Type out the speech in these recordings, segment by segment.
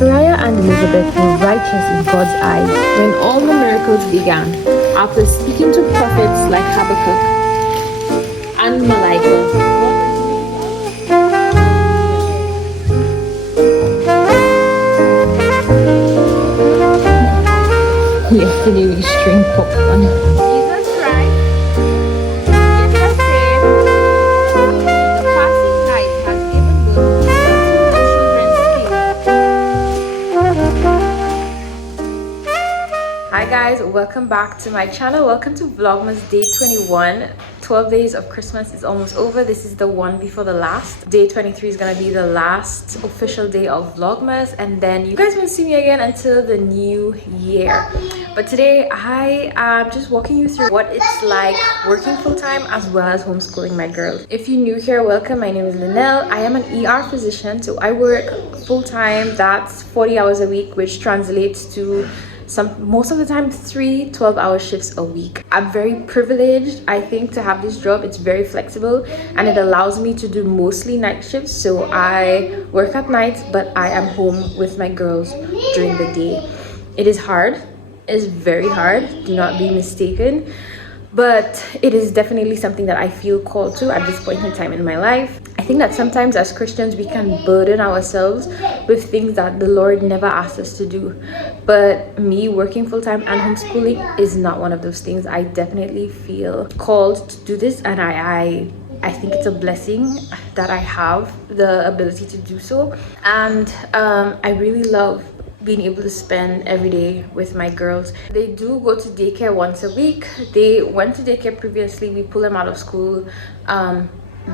Zachariah and Elizabeth were righteous in God's eyes when all the miracles began, after speaking to prophets like Habakkuk and Malachi. Yesterday we string popcorn. Jesus Christ, in the same, the passing night has given birth to children's king. Hi guys, welcome back to my channel. Welcome to Vlogmas day 21. 12 days of Christmas is almost over. This is the one before the last. Day 23 is gonna be the last official day of Vlogmas, and then you guys won't see me again until the new year. But today I am just walking you through what it's like working full-time as well as homeschooling my girls. If you're new here, welcome. My name is Linnell. I am an ER physician, so I work full-time. That's 40 hours a week, which translates to most of the time 3 12-hour shifts a week. I'm very privileged, I think, to have this job. It's very flexible and it allows me to do mostly night shifts. So I work at night, but I am home with my girls during the day. It is hard. It's very hard, do not be mistaken, but it is definitely something that I feel called to at this point in time in my life. I think that sometimes as Christians we can burden ourselves with things that the Lord never asked us to do, but me working full-time and homeschooling is not one of those things. I definitely feel called to do this, and I think it's a blessing that I have the ability to do so. And I really love being able to spend every day with my girls. They do go to daycare once a week. They went to daycare previously. We pull them out of school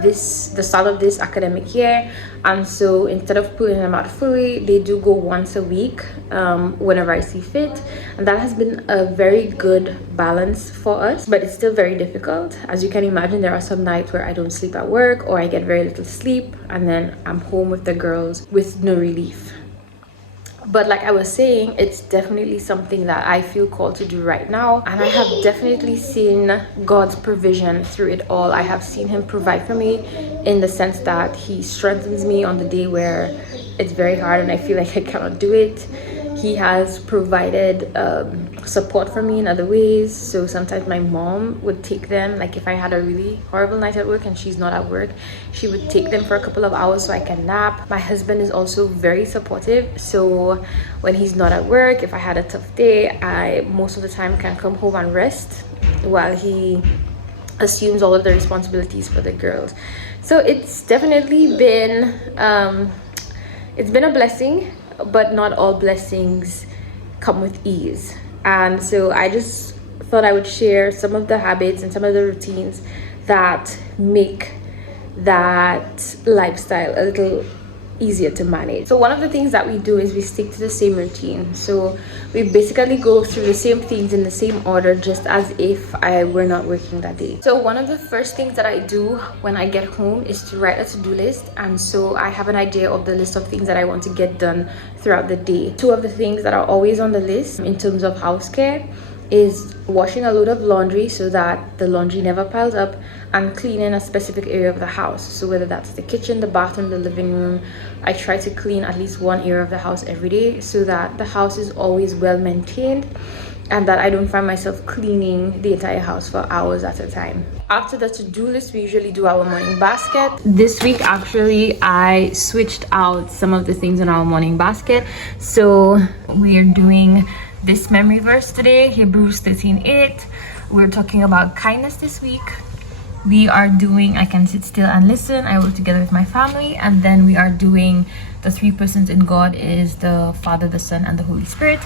the start of this academic year, and so instead of pulling them out fully, they do go once a week whenever I see fit, and that has been a very good balance for us. But it's still very difficult. As you can imagine, there are some nights where I don't sleep at work or I get very little sleep, and then I'm home with the girls with no relief. But like I was saying, it's definitely something that I feel called to do right now, and I have definitely seen God's provision through it all. I have seen him provide for me in the sense that he strengthens me on the day where it's very hard and I feel like I cannot do it. He has provided support for me in other ways. So sometimes my mom would take them, like if I had a really horrible night at work and she's not at work, she would take them for a couple of hours so I can nap. My husband is also very supportive, so when he's not at work, if I had a tough day, I most of the time can come home and rest while he assumes all of the responsibilities for the girls. So it's definitely been it's been a blessing, but not all blessings come with ease. And so I just thought I would share some of the habits and some of the routines that make that lifestyle a little easier to manage. So one of the things that we do is we stick to the same routine. So we basically go through the same things in the same order, just as if I were not working that day. So one of the first things that I do when I get home is to write a to-do list, and so I have an idea of the list of things that I want to get done throughout the day. Two of the things that are always on the list in terms of house care is washing a load of laundry so that the laundry never piles up, and cleaning a specific area of the house. So whether that's the kitchen, the bathroom, the living room, I try to clean at least one area of the house every day so that the house is always well maintained and that I don't find myself cleaning the entire house for hours at a time. After the to-do list, we usually do our morning basket. This week actually I switched out some of the things in our morning basket. So we're doing this memory verse today, Hebrews 13:8. We're talking about kindness this week. We are doing I can sit still and listen. I work together with my family. And then we are doing the 3 persons in God is the Father, the Son, and the Holy Spirit.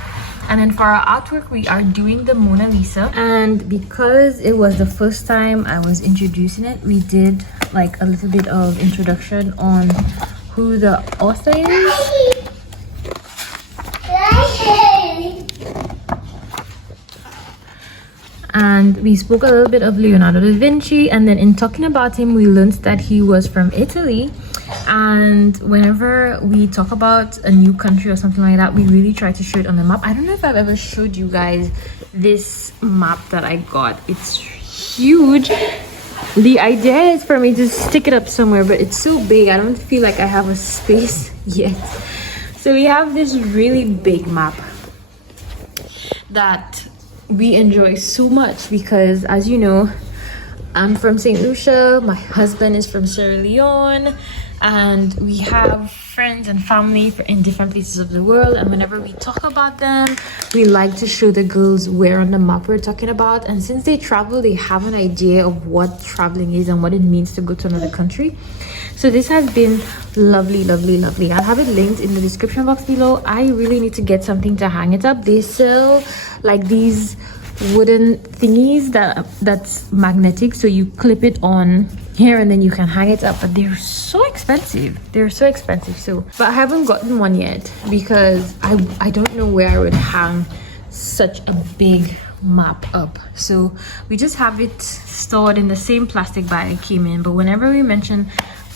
And then for our artwork, we are doing the Mona Lisa. And because it was the first time I was introducing it, we did like a little bit of introduction on who the author is. And we spoke a little bit of Leonardo da Vinci, and then in talking about him we learned that he was from Italy. And whenever we talk about a new country or something like that, we really try to show it on the map. I don't know if I've ever showed you guys this map that I got. It's huge. The idea is for me to stick it up somewhere, but it's so big I don't feel like I have a space yet. So we have this really big map that we enjoy so much because, as you know, I'm from St. Lucia, my husband is from Sierra Leone, and we have friends and family in different places of the world, and whenever we talk about them, we like to show the girls where on the map we're talking about. And since they travel, they have an idea of what traveling is and what it means to go to another country. So this has been lovely, lovely, lovely. I'll have it linked in the description box below. I really need to get something to hang it up. They sell like these wooden thingies that's magnetic, so you clip it on here and then you can hang it up, but they're so expensive. So but I haven't gotten one yet because I don't know where I would hang such a big map up. So we just have it stored in the same plastic bag it came in, but whenever we mention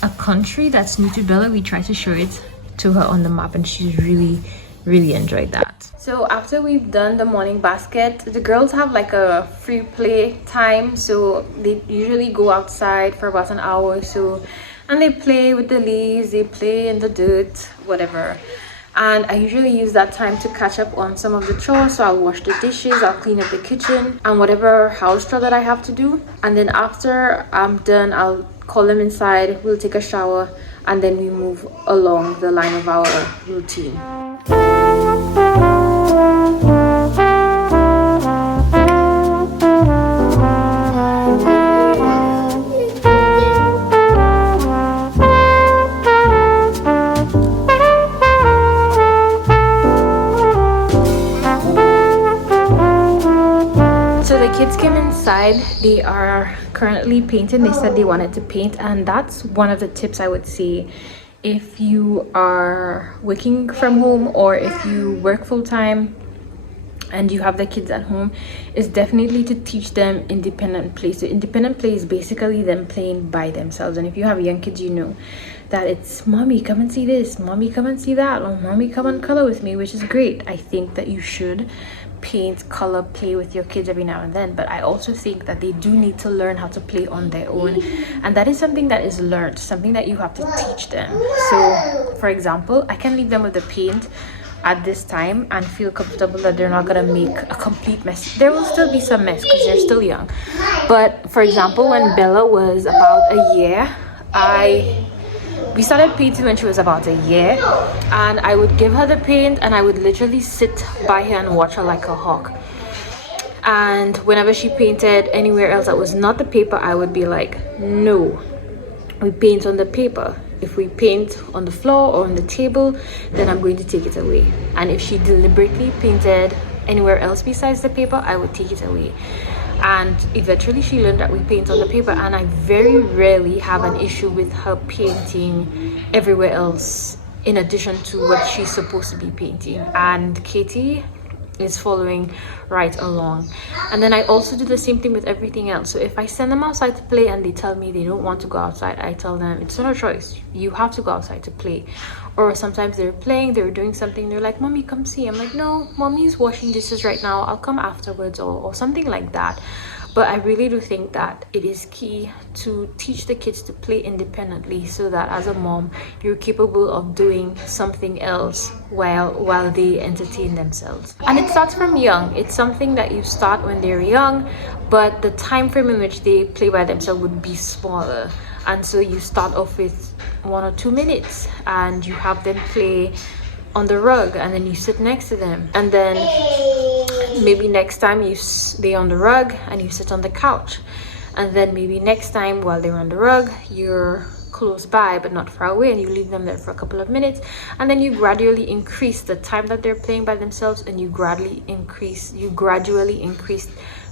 a country that's new to Bella, we try to show it to her on the map, and she's really enjoyed that. So after we've done the morning basket, the girls have like a free play time, so they usually go outside for about an hour or so, and they play with the leaves, they play in the dirt, whatever. And I usually use that time to catch up on some of the chores. So I'll wash the dishes, I'll clean up the kitchen, and whatever house chore that I have to do. And then after I'm done, I'll call them inside, we'll take a shower, and then we move along the line of our routine. Kids came inside. They are currently painting. They said they wanted to paint, and that's one of the tips I would say if you are working from home or if you work full-time and you have the kids at home, is definitely to teach them independent play. So independent play is basically them playing by themselves. And if you have young kids, you know that it's mommy come and see this, mommy come and see that, or mommy come and color with me, which is great. I think that you should paint, color, play with your kids every now and then, but I also think that they do need to learn how to play on their own, and that is something that is learned, something that you have to teach them. So for example, I can leave them with the paint at this time and feel comfortable that they're not gonna make a complete mess. There will still be some mess because they're still young, but for example, when Bella was about a year, we started painting when she was about a year, and I would give her the paint and I would literally sit by her and watch her like a hawk. And whenever she painted anywhere else that was not the paper, I would be like, no, we paint on the paper. If we paint on the floor or on the table, then I'm going to take it away. And if she deliberately painted anywhere else besides the paper, I would take it away. And eventually she learned that we paint on the paper, and I very rarely have an issue with her painting everywhere else in addition to what she's supposed to be painting. And Katie is following right along. And then I also do the same thing with everything else. So if I send them outside to play and they tell me they don't want to go outside, I tell them it's not a choice, you have to go outside to play. Or sometimes they're playing, they're doing something, they're like, mommy come see. I'm like, no, mommy's washing dishes right now, I'll come afterwards, or something like that. But I really do think that it is key to teach the kids to play independently, so that as a mom, you're capable of doing something else while they entertain themselves. And it starts from young. It's something that you start when they're young, but the time frame in which they play by themselves would be smaller. And so you start off with 1 or 2 minutes and you have them play on the rug, and then you sit next to them, and then maybe next time they're on the rug and you sit on the couch, and then maybe next time while they're on the rug you're close by but not far away, and you leave them there for a couple of minutes, and then you gradually increase the time that they're playing by themselves, and you gradually increase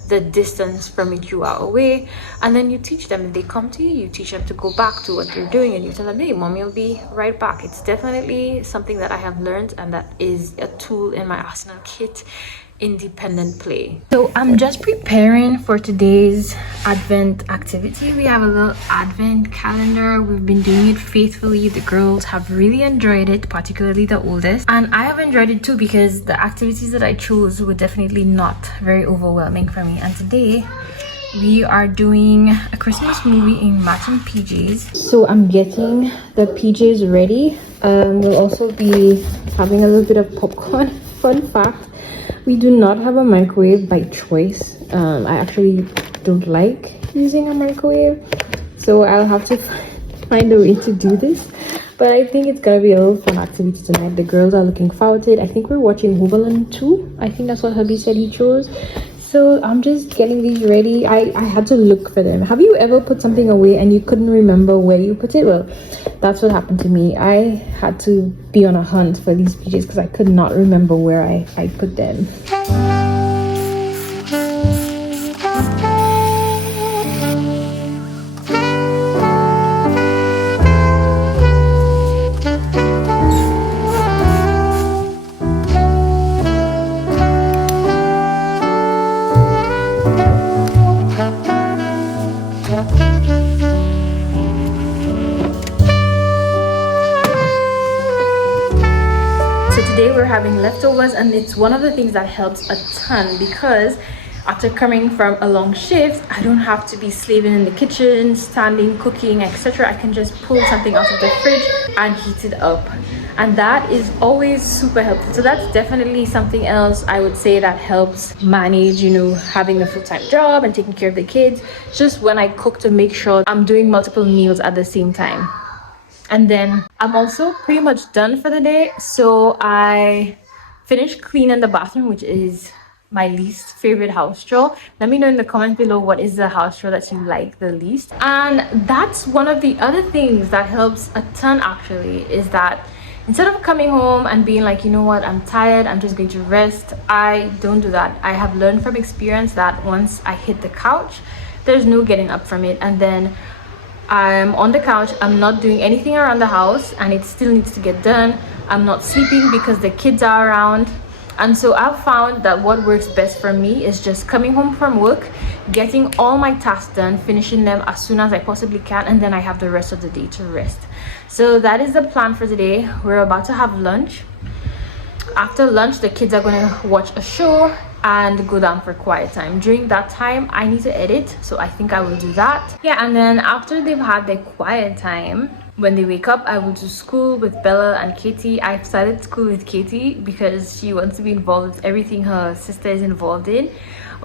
the distance from which you are away. And then you teach them. If they come to you, you teach them to go back to what you're doing, and you tell them, hey, mommy will be right back. It's definitely something that I have learned, and that is a tool in my arsenal kit: independent play. So I'm just preparing for today's Advent activity. We have a little Advent calendar. We've been doing it faithfully. The girls have really enjoyed it, particularly the oldest, and I have enjoyed it too, because the activities that I chose were definitely not very overwhelming for me. And today we are doing a Christmas movie in matching PJs. So I'm getting the PJs ready We'll also be having a little bit of popcorn. Fun fact, we do not have a microwave by choice. I actually don't like using a microwave, so I'll have to find a way to do this. But I think it's gonna be a little fun activity tonight. The girls are looking forward to it. I think we're watching Home Alone 2. I think that's what hubby said he chose. So I'm just getting these ready. I had to look for them. Have you ever put something away and you couldn't remember where you put it? Well, that's what happened to me. I had to be on a hunt for these PJs because I could not remember where I put them. Today we're having leftovers, and it's one of the things that helps a ton because after coming from a long shift, I don't have to be slaving in the kitchen, standing, cooking, etc. I can just pull something out of the fridge and heat it up, and that is always super helpful. So that's definitely something else I would say that helps manage, you know, having a full-time job and taking care of the kids. Just when I cook, to make sure I'm doing multiple meals at the same time. And then I'm also pretty much done for the day, so I finished cleaning the bathroom, which is my least favorite house chore. Let me know in the comments below what is the house chore that you like the least. And that's one of the other things that helps a ton actually, is that instead of coming home and being like, you know what, I'm tired, I'm just going to rest, I don't do that. I have learned from experience that once I hit the couch, there's no getting up from it, and then I'm on the couch, I'm not doing anything around the house, and it still needs to get done. I'm not sleeping because the kids are around. And so I've found that what works best for me is just coming home from work, getting all my tasks done, finishing them as soon as I possibly can, and then I have the rest of the day to rest. So that is the plan for today. We're about to have lunch. After lunch, the kids are going to watch a show and go down for quiet time. During that time, I need to edit, so I think I will do that. Yeah, and then after they've had their quiet time, when they wake up, I will do school with Bella and Katie. I've started school with Katie because she wants to be involved with everything her sister is involved in.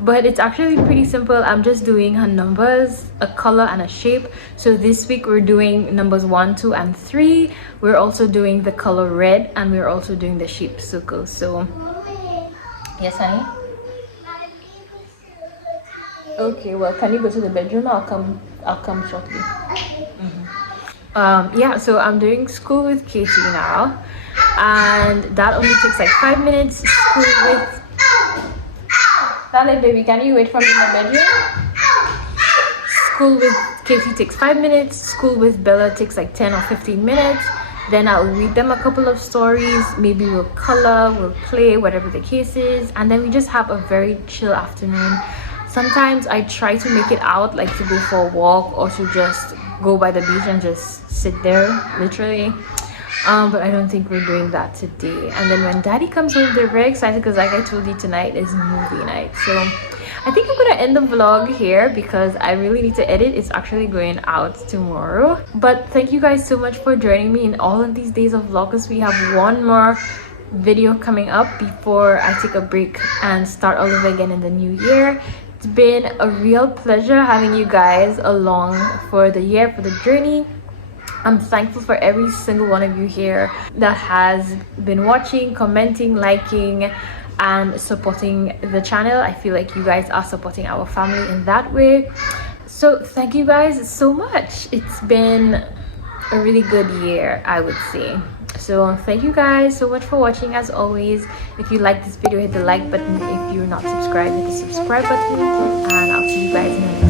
But it's actually pretty simple. I'm just doing her numbers, a color and a shape. So this week we're doing numbers 1, 2 and 3. We're also doing the color red, and we're also doing the shape circle. So yes, honey. Okay, well, can you go to the bedroom? I'll come shortly. Yeah, so I'm doing school with Katie now, and that only takes like 5 minutes. School with Darling baby, can you wait for me in the bedroom? School with Katie takes 5 minutes. School with Bella takes like 10 or 15 minutes. Then I'll read them a couple of stories. Maybe we'll color, we'll play, whatever the case is, and then we just have a very chill afternoon. Sometimes I try to make it out, like to go for a walk or to just go by the beach and just sit there, literally. But I don't think we're doing that today. And then when daddy comes home, they're very excited because, like I told you, tonight is movie night. So I think I'm gonna end the vlog here because I really need to edit. It's actually going out tomorrow. But thank you guys so much for joining me in all of these days of Vlogmas. We have one more video coming up before I take a break and start all over again in the new year. It's been a real pleasure having you guys along for the year, for the journey. I'm thankful for every single one of you here that has been watching, commenting, liking, and supporting the channel. I feel like you guys are supporting our family in that way. So thank you guys so much. It's been a really good year, I would say. So thank you guys so much for watching. As always, if you like this video, hit the like button. If you're not subscribed, hit the subscribe button, and I'll see you guys in the next